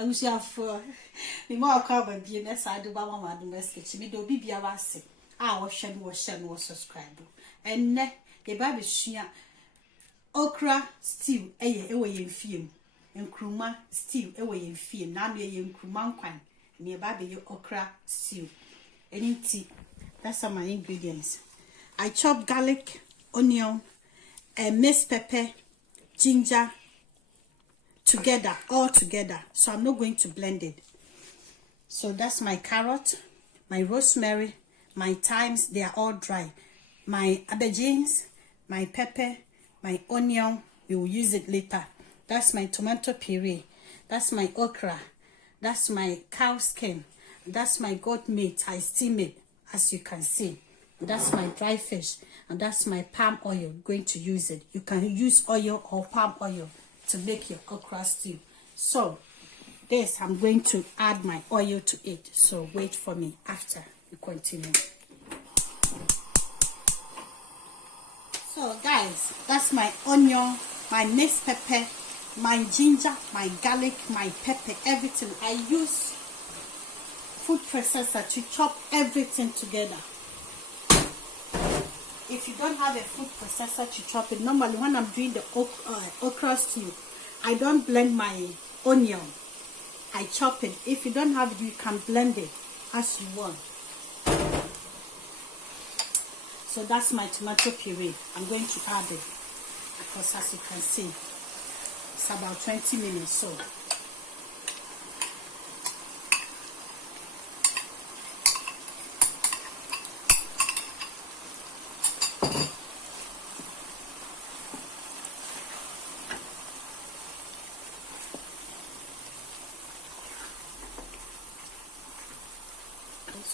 I wish you have for me more cover be next I do Bama domestic. Me do be a wase. I was subscribe. And ne the baby shia okra stew away in film. And kruma stew away in film. Now me in kruman kwan. Me baby okra stew. Any tea. That's all my ingredients. I chop garlic, onion, minced pepper, ginger together, all together. So I'm not going to blend it. So that's my carrot, my rosemary, my thymes, they are all dry. My aubergines, my pepper, my onion, we will use it later. That's my tomato puree. That's my okra. That's my cow skin. That's my goat meat. I steam it, as you can see. That's my dry fish. And that's my palm oil. Going to use it. You can use oil or palm oil to make your okra stew. So this, I'm going to add my oil to it. So wait for me after we continue. So guys, that's my onion, my minced pepper, my ginger, my garlic, my pepper, everything. I use food processor to chop everything together. If you don't have a food processor to chop it, normally when I'm doing the okra stew, I don't blend my onion. I chop it. If you don't have it, you can blend it as you want. So that's my tomato puree. I'm going to add it because as you can see, it's about 20 minutes. So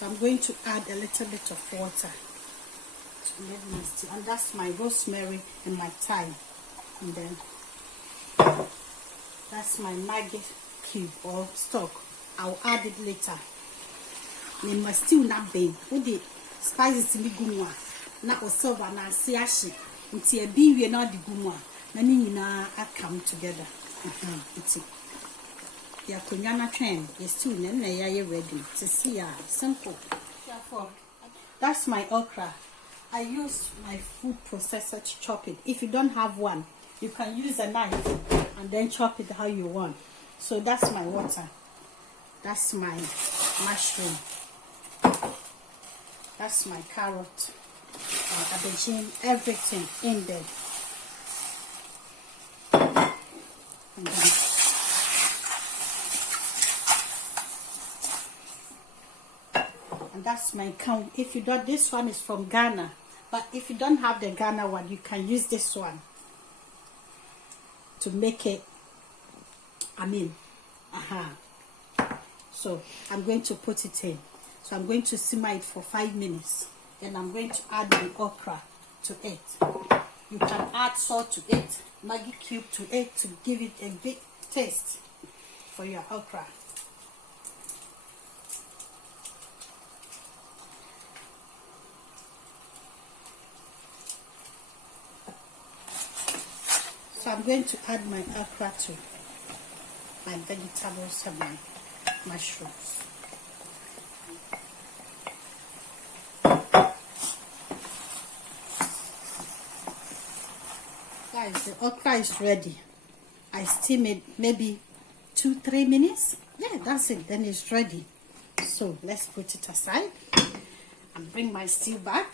I'm going to add a little bit of water to make my stew. And that's my rosemary and my thyme. And then that's my Maggi cube or stock. I'll add it later. And my stew not being with the spices in the gumwa. Not or silver na siashi. Until a bee we not the gumwa. Many na come together. It's it. Ya kunyana train, you still ready to see simple. That's my okra. I use my food processor to chop it. If you don't have one, you can use a knife and then chop it how you want. So that's my water. That's my mushroom. That's my carrot, aubergine, everything in there. And then that's my count. If you don't, this one is from Ghana, but if you don't have the Ghana one, you can use this one to make it. So I'm going to put it in. So I'm going to simmer it for 5 minutes. Then I'm going to add the okra to it. You can add salt to it, Maggi cube to it to give it a big taste for your okra. So I'm going to add my okra to my vegetables and my mushrooms. Guys, the okra is ready. I steam it maybe 2-3 minutes. Yeah, that's it. Then it's ready. So let's put it aside and bring my stew back.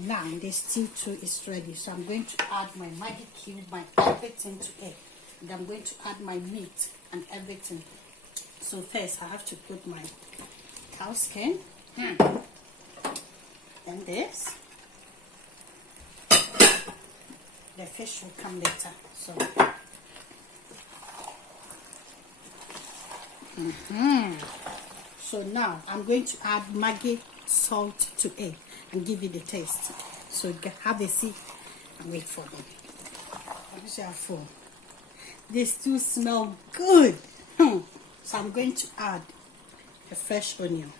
Now the stew too is ready. So I'm going to add my Maggi cube, my everything to it. And I'm going to add my meat and everything. So first I have to put my cow skin. Then this. The fish will come later. So So now I'm going to add Maggi salt to it and give it a taste. So have a seat and wait for them. These two smell good. So I'm going to add a fresh onion.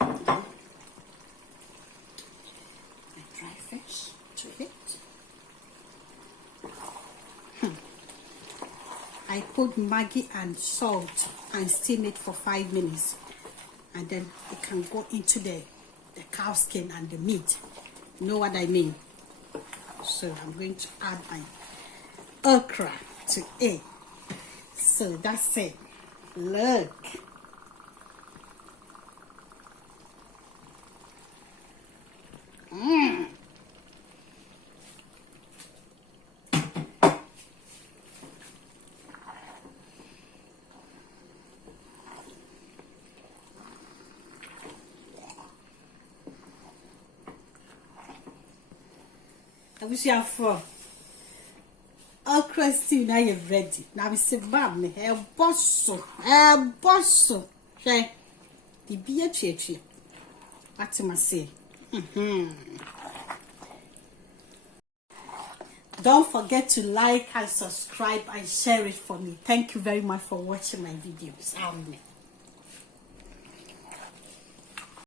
My dry fish to it. I put Maggi and salt and steam it for 5 minutes, and then it can go into the cow skin and the meat. You know what I mean? So I'm going to add my okra to it. So that's it. Look. I wish you have fun. Okra stew now you're ready. Now we say bam me a bosso. Okay. The beer church. What am I say? Don't forget to like and subscribe and share it for me. Thank you very much for watching my videos. Amen.